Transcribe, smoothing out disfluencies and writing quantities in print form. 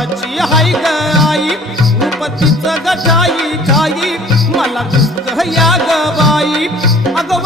आजी हाय ग आई उपतीच गजाई छाई मला दिसत या ग बाई अगं